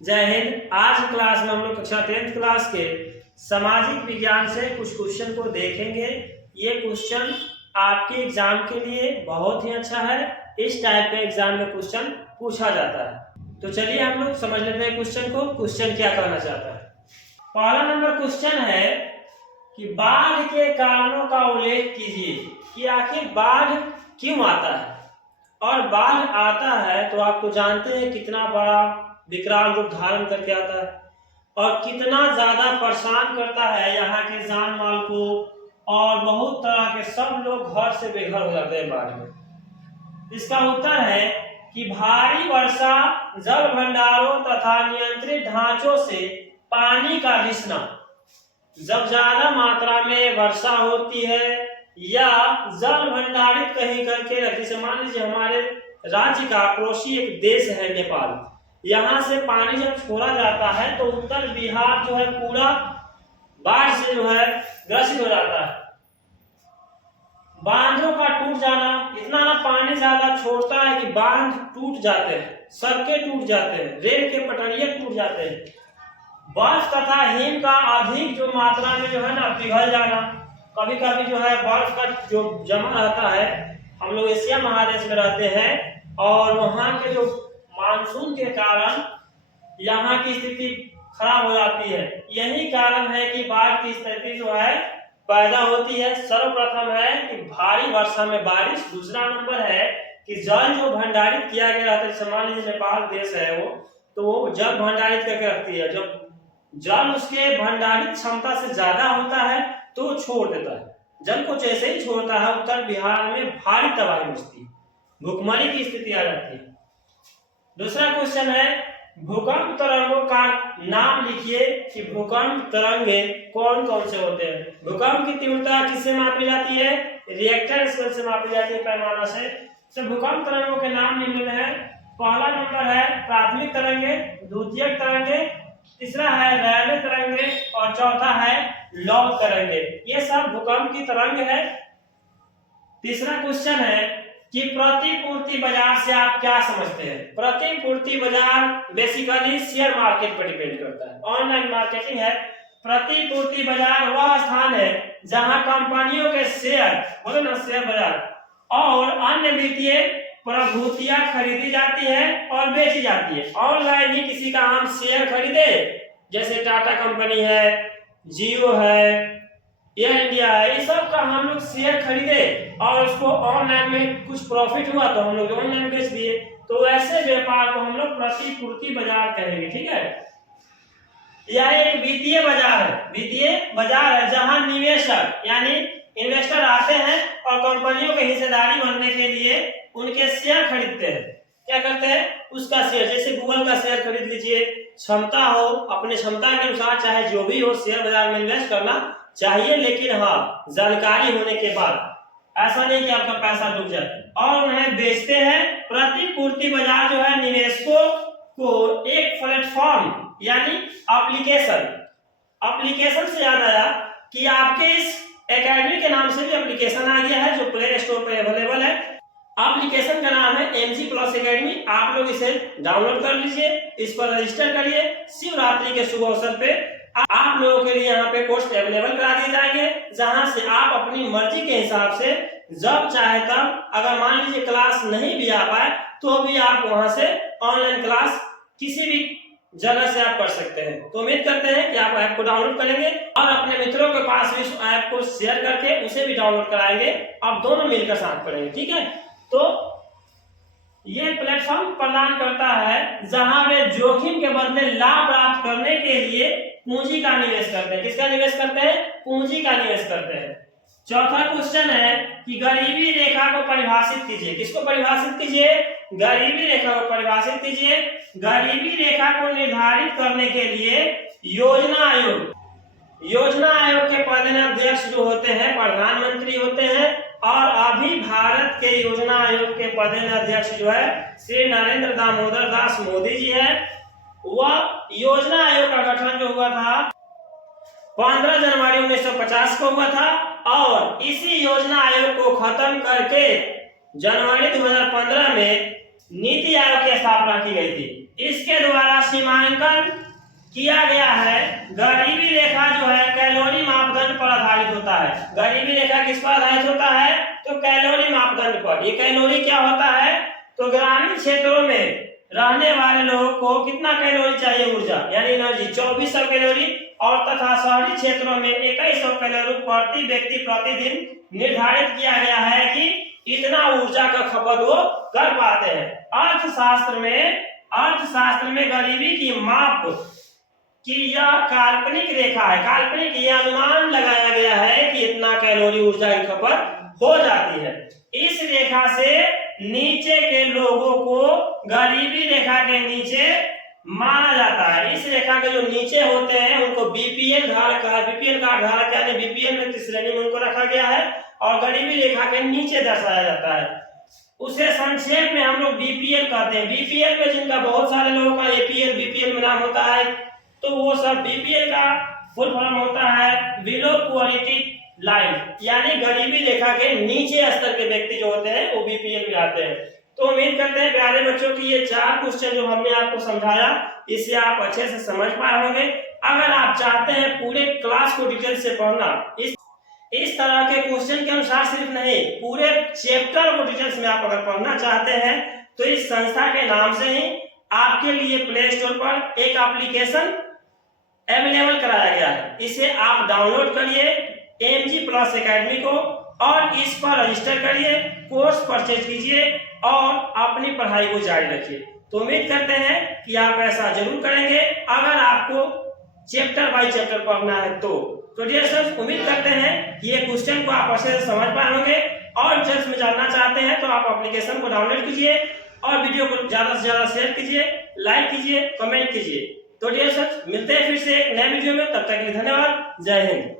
जय हिंद। आज की क्लास में हम लोग कक्षा 10th क्लास के सामाजिक विज्ञान से कुछ क्वेश्चन को देखेंगे। ये क्वेश्चन आपके एग्जाम के लिए बहुत ही अच्छा है। इस टाइप का एग्जाम में क्वेश्चन पूछा जाता है। तो चलिए हम लोग समझ लेते हैं क्वेश्चन को। क्वेश्चन क्या कहना चाहता है। पहला नंबर क्वेश्चन है कि बाढ़ के कारणों का उल्लेख कीजिए कि आखिर बाढ़ क्यों आता है। और बाढ़ आता है तो आप तो जानते हैं कितना बड़ा विकराल रूप धारण करके आता है और कितना ज्यादा परेशान करता है यहाँ के जान माल को, और बहुत तरह के सब लोग घर से बेघर हो जाते हैं बाढ़ में। इसका उत्तर है कि भारी वर्षा, जल भंडारों तथा नियंत्रित ढांचों से पानी का रिसना। जब ज्यादा मात्रा में वर्षा होती है या जल भंडारित कहीं करके रखी, जैसे मान लीजिए हमारे राज्य का पड़ोसी एक देश है नेपाल, यहाँ से पानी जब छोड़ा जाता है तो उत्तर बिहार जो है पूरा बाढ़ से जो है ग्रसित हो जाता है। बांधों का टूट जाना, इतना ना पानी ज्यादा छोड़ता है कि बांध टूट जाते हैं, सड़कें टूट जाते हैं, रेल के पटरिये टूट जाते हैं। बर्फ तथा हिम का अधिक जो मात्रा में जो है ना पिघल जाना। कभी कभी जो है बर्फ का जो जमा रहता है, हम लोग एशिया महादेश में रहते हैं और वहाँ के जो मानसून के कारण यहाँ की स्थिति खराब हो जाती है। यही कारण है कि बाढ़ की स्थिति जो है पैदा होती है। सर्वप्रथम है कि भारी वर्षा में बारिश। दूसरा नंबर है कि जल जो भंडारित किया गया रहता है, जैसे मान लीजिए नेपाल देश है वो जल भंडारित करके रखती है। जब जल उसके भंडारित क्षमता से ज्यादा होता है तो छोड़ देता है। जल को जैसे ही छोड़ता है उत्तर बिहार में भारी तबाही मचती है, भूखमरी की स्थिति आ जाती है। दूसरा क्वेश्चन है भूकंप तरंगों का नाम लिखिए कि भूकंप तरंगे कौन कौन से होते हैं। भूकंप की तीव्रता किससे मापी जाती है? रिएक्टर स्केल से मापी जाती है, पैमाना से। तो भूकंप तरंगों के नाम निम्न है। पहला नंबर है प्राथमिक तरंगे, द्वितीयक तरंगे, तीसरा है रैले तरंगे और चौथा है लौह तरंगे। ये सब भूकंप की तरंग है। तीसरा क्वेश्चन है कि प्रतिपूर्ति बाजार से आप क्या समझते हैं। प्रतिपूर्ति बाजार बेसिकली शेयर मार्केट पर डिपेंड करता है, ऑनलाइन मार्केटिंग है। प्रतिपूर्ति बाजार वह स्थान है जहां कंपनियों के शेयर, बोले ना शेयर बाजार, और अन्य वित्तीय प्रभूतियां खरीदी जाती है और बेची जाती है। ऑनलाइन ही किसी का हम शेयर खरीदे, जैसे टाटा कंपनी है, जियो है, एयर इंडिया है, ये सब का हम लोग शेयर खरीदे और उसको ऑनलाइन में कुछ प्रॉफिट हुआ तो हम लोग ऑनलाइन बेच दिए। तो ऐसे व्यापार को हम लोग प्रतिपूर्ति बाजार कहेंगे। ठीक है, यह एक वित्तीय बाजार है। वित्तीय बाजार है जहां निवेशक यानी इन्वेस्टर आते हैं और कंपनियों के हिस्सेदारी बनने के लिए उनके शेयर खरीदते हैं। क्या करते हैं? उसका शेयर, जैसे गूगल का शेयर खरीद लीजिए। क्षमता हो, अपने क्षमता के अनुसार चाहे जो भी हो शेयर बाजार में इन्वेस्ट करना चाहिए, लेकिन हाँ जानकारी होने के बाद। ऐसा नहीं कि आपका पैसा डूब जाए। और उन्हें बेचते हैं। प्रतिपूर्ति बाजार जो है निवेशकों को एक प्लेटफॉर्म यानी एप्लीकेशन से याद आया कि आपके इस एकेडमी के नाम से भी एप्लीकेशन आ गया है जो प्ले स्टोर पे अवेलेबल है। एप्लीकेशन का नाम है MG प्लस एकेडमी। आप लोग इसे डाउनलोड कर लीजिए, इस पर रजिस्टर करिए। शिवरात्रि के शुभ अवसर पे आप लोगों के लिए यहाँ पे कोर्स अवेलेबल करा दिए जाएंगे, जहां से आप अपनी मर्जी के हिसाब से जब चाहे तब, अगर मान लीजिए क्लास नहीं भी आ पाए तो भी आप वहां से ऑनलाइन क्लास किसी भी जगह से आप कर सकते हैं। तो उम्मीद करते हैं कि आप ऐप को डाउनलोड करेंगे और अपने मित्रों के पास भी इस ऐप को शेयर करके उसे भी डाउनलोड कराएंगे। आप दोनों मिलकर साथ पढ़ेंगे। ठीक है, तो ये प्लेटफॉर्म प्रदान करता है जहां वे जोखिम के बदले लाभ प्राप्त करने के लिए पूंजी का निवेश करते हैं। किसका निवेश करते हैं? पूंजी का निवेश करते हैं। चौथा क्वेश्चन है कि गरीबी रेखा को परिभाषित कीजिए। किसको परिभाषित कीजिए? गरीबी रेखा को परिभाषित कीजिए। गरीबी रेखा को निर्धारित करने के लिए योजना आयोग के पदाध्यक्ष जो होते हैं प्रधानमंत्री होते हैं, और अभी भारत के योजना आयोग के पदाध्यक्ष जो है श्री नरेंद्र दामोदर दास मोदी जी है। वह योजना आयोग का गठन जो हुआ था 15 जनवरी 1950 को हुआ था, और इसी योजना आयोग को खत्म करके जनवरी 2015 में नीति आयोग की स्थापना की गई थी। इसके द्वारा सीमांकन किया गया है। गरीबी रेखा जो है कैलोरी मापदंड पर आधारित होता है। गरीबी रेखा किस पर आधारित होता है? तो कैलोरी मापदंड पर। ये कैलोरी क्या होता है? तो ग्रामीण क्षेत्रों में रहने वाले लोगों को कितना कैलोरी चाहिए ऊर्जा यानी एनर्जी 2400 कैलोरी और तथा शहरी क्षेत्रों में 2100 कैलोरी प्रति व्यक्ति प्रतिदिन निर्धारित किया गया है कि इतना ऊर्जा का खपत वो कर पाते हैं। अर्थशास्त्र में गरीबी की माप कि यह काल्पनिक रेखा है। काल्पनिक ये अनुमान लगाया गया है कि इतना कैलोरी ऊर्जा की खपत हो जाती है। इस रेखा से नीचे के लोगों को गरीबी रेखा के नीचे माना जाता है। इस रेखा के जो नीचे होते हैं उनको बीपीएल धारक कहा। बीपीएल कार्ड धारक यानी बीपीएल में किस श्रेणी में उनको रखा गया है और गरीबी रेखा के नीचे दर्शाया जाता है। उसे संक्षेप में हम लोग बीपीएल कहते हैं। बीपीएल में जिनका बहुत सारे लोगों का एपीएल बीपीएल में नाम होता है तो वो सब बीपीएल का फुल फॉर्म होता है बिलो पॉवर्टी लाइन यानी गरीबी रेखा के नीचे स्तर के व्यक्ति जो होते हैं वो बीपीएल में आते हैं। तो उम्मीद करते हैं प्यारे बच्चों की ये 4 क्वेश्चन जो हमने आपको समझाया इससे आप अच्छे से समझ पाए होंगे। अगर आप चाहते हैं पूरे क्लास को डिटेल से पढ़ना इस तरह के क्वेश्चन के अनुसार सिर्फ नहीं पूरे चैप्टर को डिटेल्स में आप अगर पढ़ना चाहते हैं तो इस संस्था के नाम से ही आपके लिए प्ले स्टोर पर एक एप्लीकेशन अवेलेबल कराया गया है। इसे आप डाउनलोड करिए एमजी प्लस एकेडमी को और इस पर रजिस्टर करिए, कोर्स परचेज कीजिए और अपनी पढ़ाई को जारी रखिए। तो उम्मीद करते हैं कि आप ऐसा जरूर करेंगे अगर आपको चैप्टर बाय चैप्टर पढ़ना है तो डियर स्टूडेंट्स उम्मीद करते हैं कि ये क्वेश्चन को आप अच्छे से समझ पाए होंगे और डिटेल्स में जानना चाहते हैं तो आप एप्लीकेशन को डाउनलोड कीजिए और वीडियो को ज्यादा से ज्यादा शेयर कीजिए, लाइक कीजिए, कमेंट कीजिए। तो डियर स्टूडेंट्स मिलते हैं फिर से एक नए वीडियो में, तब तक के लिए धन्यवाद। जय हिंद।